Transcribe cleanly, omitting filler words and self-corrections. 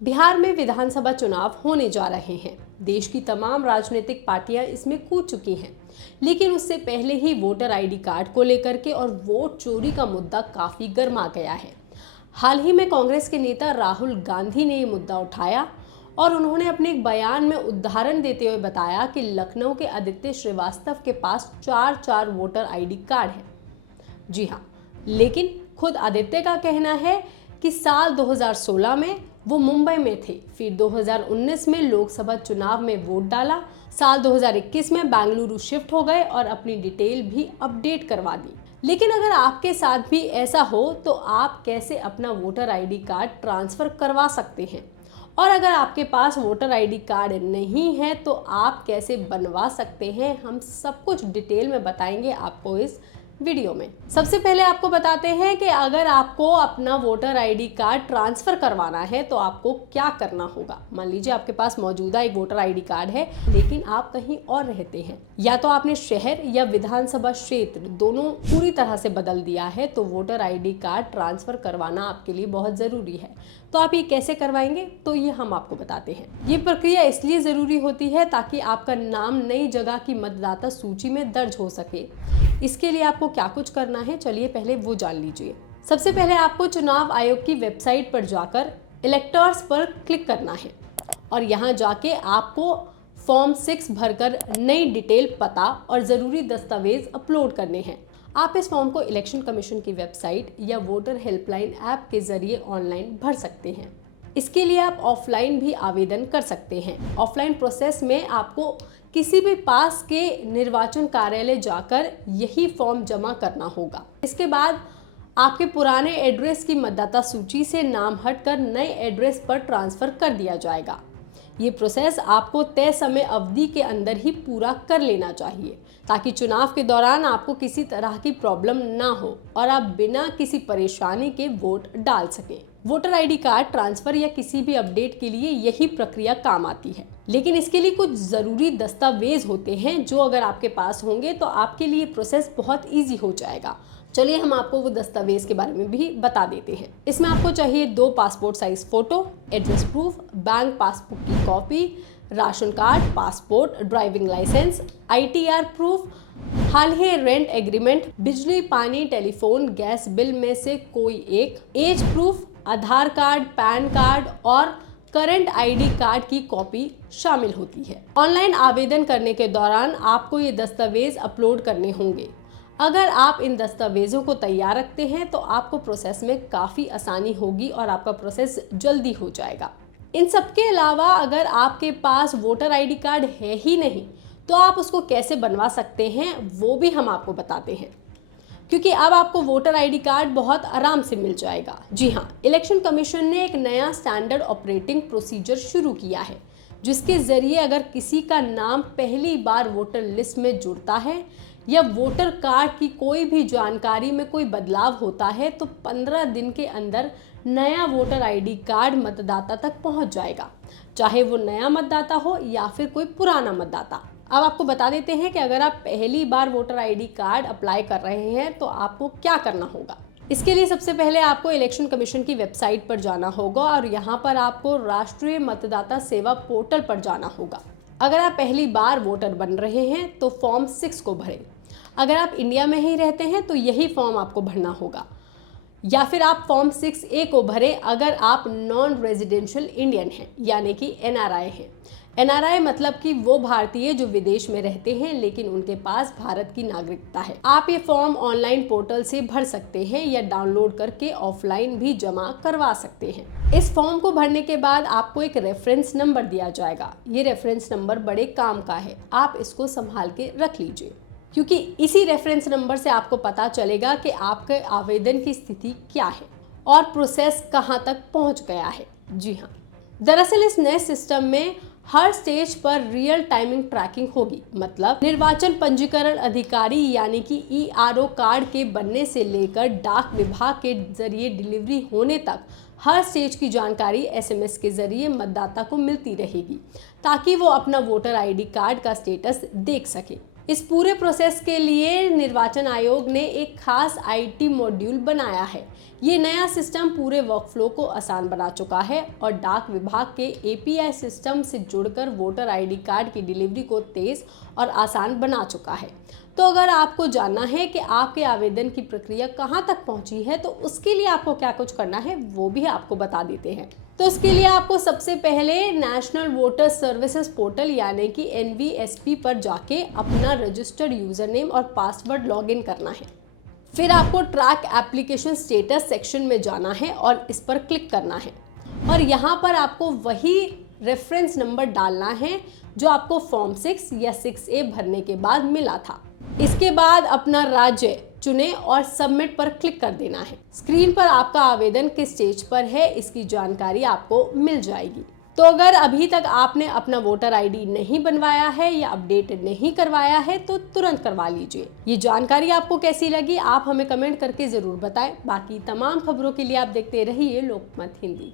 बिहार में विधानसभा चुनाव होने जा रहे हैं। देश की तमाम राजनीतिक पार्टियां इसमें कूद चुकी हैं, लेकिन उससे पहले ही वोटर आईडी कार्ड को लेकर के और वोट चोरी का मुद्दा काफी गर्मा गया है। हाल ही में कांग्रेस के नेता राहुल गांधी ने ये मुद्दा उठाया और उन्होंने अपने एक बयान में उदाहरण देते हुए बताया कि लखनऊ के आदित्य श्रीवास्तव के पास 4 वोटर आईडी कार्ड है। जी हाँ, लेकिन खुद आदित्य का कहना है कि साल 2016 में वो मुंबई में थे, फिर 2019 में लोकसभा चुनाव में वोट डाला, साल 2021 में बेंगलुरु शिफ्ट हो गए और अपनी डिटेल भी अपडेट करवा दी। लेकिन अगर आपके साथ भी ऐसा हो तो आप कैसे अपना वोटर आईडी कार्ड ट्रांसफ़र करवा सकते हैं, और अगर आपके पास वोटर आईडी कार्ड नहीं है तो आप कैसे बनवा सकते हैं, हम सब कुछ डिटेल में बताएंगे आपको इस वीडियो में। सबसे पहले आपको बताते हैं कि अगर आपको अपना वोटर आईडी कार्ड ट्रांसफर करवाना है तो आपको क्या करना होगा। मान लीजिए आपके पास मौजूदा एक वोटर आईडी कार्ड है, लेकिन आप कहीं और रहते हैं, या तो आपने शहर या विधानसभा क्षेत्र दोनों पूरी तरह से बदल दिया है, तो वोटर आईडी कार्ड ट्रांसफर करवाना आपके लिए बहुत जरूरी है। तो आप ये कैसे करवाएंगे, तो ये हम आपको बताते हैं। ये प्रक्रिया इसलिए जरूरी होती है ताकि आपका नाम नई जगह की मतदाता सूची में दर्ज हो सके। इसके लिए आपको क्या कुछ करना है, चलिए पहले वो जान लीजिए। सबसे पहले आपको चुनाव आयोग की वेबसाइट पर जाकर इलेक्टर्स पर क्लिक करना है और यहाँ जाके आपको फॉर्म 6 भरकर नई डिटेल, पता और ज़रूरी दस्तावेज अपलोड करने हैं। आप इस फॉर्म को इलेक्शन कमीशन की वेबसाइट या वोटर हेल्पलाइन ऐप के जरिए ऑनलाइन भर सकते हैं। इसके लिए आप ऑफलाइन भी आवेदन कर सकते हैं। ऑफलाइन प्रोसेस में आपको किसी भी पास के निर्वाचन कार्यालय जाकर यही फॉर्म जमा करना होगा। इसके बाद आपके पुराने एड्रेस की मतदाता सूची से नाम हटकर नए एड्रेस पर ट्रांसफ़र कर दिया जाएगा। ये प्रोसेस आपको तय समय अवधि के अंदर ही पूरा कर लेना चाहिए ताकि चुनाव के दौरान आपको किसी तरह की प्रॉब्लम ना हो और आप बिना किसी परेशानी के वोट डाल सकें। वोटर आईडी कार्ड ट्रांसफर या किसी भी अपडेट के लिए यही प्रक्रिया काम आती है, लेकिन इसके लिए कुछ ज़रूरी दस्तावेज होते हैं जो अगर आपके पास होंगे तो आपके लिए प्रोसेस बहुत ईजी हो जाएगा। चलिए हम आपको वो दस्तावेज के बारे में भी बता देते हैं। इसमें आपको चाहिए 2 passport size photo, address proof, bank passbook की copy, ration card, passport, driving licence, ITR proof, हाल ही रेंट एग्रीमेंट, बिजली, पानी, टेलीफोन, गैस बिल में से कोई एक, age proof, Aadhaar card, PAN card और करंट आईडी कार्ड की कॉपी शामिल होती है। ऑनलाइन आवेदन करने के दौरान आपको ये दस्तावेज अपलोड करने होंगे। अगर आप इन दस्तावेजों को तैयार रखते हैं तो आपको प्रोसेस में काफ़ी आसानी होगी और आपका प्रोसेस जल्दी हो जाएगा। इन सब के अलावा अगर आपके पास वोटर आईडी कार्ड है ही नहीं तो आप उसको कैसे बनवा सकते हैं वो भी हम आपको बताते हैं, क्योंकि अब आपको वोटर आईडी कार्ड बहुत आराम से मिल जाएगा। जी हाँ, इलेक्शन कमीशन ने एक नया स्टैंडर्ड ऑपरेटिंग प्रोसीजर शुरू किया है, जिसके ज़रिए अगर किसी का नाम पहली बार वोटर लिस्ट में जुड़ता है या वोटर कार्ड की कोई भी जानकारी में कोई बदलाव होता है तो 15 दिन के अंदर नया वोटर आईडी कार्ड मतदाता तक पहुंच जाएगा, चाहे वो नया मतदाता हो या फिर कोई पुराना मतदाता। अब आपको बता देते हैं कि अगर आप पहली बार वोटर आईडी कार्ड अप्लाई कर रहे हैं तो आपको क्या करना होगा। इसके लिए सबसे पहले आपको इलेक्शन कमीशन की वेबसाइट पर जाना होगा और यहाँ पर आपको राष्ट्रीय मतदाता सेवा पोर्टल पर जाना होगा। अगर आप पहली बार वोटर बन रहे हैं तो फॉर्म 6 को भरें। अगर आप इंडिया में ही रहते हैं तो यही फॉर्म आपको भरना होगा, या फिर आप फॉर्म 6A को भरें अगर आप नॉन रेजिडेंशियल इंडियन हैं, यानी कि NRI हैं। NRI मतलब कि वो भारतीय जो विदेश में रहते हैं लेकिन उनके पास भारत की नागरिकता है। आप ये फॉर्म ऑनलाइन पोर्टल से भर सकते हैं या डाउनलोड करके ऑफलाइन भी जमा करवा सकते हैं। इस फॉर्म को भरने के बाद आपको एक रेफरेंस नंबर दिया जाएगा। ये रेफरेंस नंबर बड़े काम का है, आप इसको संभाल के रख लीजिए, क्योंकि इसी रेफरेंस नंबर से आपको पता चलेगा कि आपके आवेदन की स्थिति क्या है और प्रोसेस कहाँ तक पहुँच गया है। जी हाँ, दरअसल इस नए सिस्टम में हर स्टेज पर रियल टाइमिंग ट्रैकिंग होगी, मतलब निर्वाचन पंजीकरण अधिकारी यानी कि ERO कार्ड के बनने से लेकर डाक विभाग के जरिए डिलीवरी होने तक हर स्टेज की जानकारी SMS के जरिए मतदाता को मिलती रहेगी ताकि वो अपना वोटर आईडी कार्ड का स्टेटस देख सके। इस पूरे प्रोसेस के लिए निर्वाचन आयोग ने एक खास आईटी मॉड्यूल बनाया है। ये नया सिस्टम पूरे वर्कफ्लो को आसान बना चुका है और डाक विभाग के एपीआई सिस्टम से जुड़कर वोटर आईडी कार्ड की डिलीवरी को तेज और आसान बना चुका है। तो अगर आपको जानना है कि आपके आवेदन की प्रक्रिया कहाँ तक पहुँची है, तो उसके लिए आपको क्या कुछ करना है वो भी आपको बता देते हैं। तो इसके लिए आपको सबसे पहले नेशनल वोटर सर्विसेज पोर्टल यानी कि NVSP पर जाके अपना रजिस्टर्ड यूजर नेम और पासवर्ड लॉगिन करना है। फिर आपको ट्रैक एप्लीकेशन स्टेटस सेक्शन में जाना है और इस पर क्लिक करना है और यहाँ पर आपको वही रेफरेंस नंबर डालना है जो आपको फॉर्म 6 या 6A भरने के बाद मिला था। इसके बाद अपना राज्य चुनें और सबमिट पर क्लिक कर देना है। स्क्रीन पर आपका आवेदन किस स्टेज पर है इसकी जानकारी आपको मिल जाएगी। तो अगर अभी तक आपने अपना वोटर आईडी नहीं बनवाया है या अपडेट नहीं करवाया है तो तुरंत करवा लीजिए। ये जानकारी आपको कैसी लगी आप हमें कमेंट करके जरूर बताएं। बाकी तमाम खबरों के लिए आप देखते रहिए लोकमत हिंदी।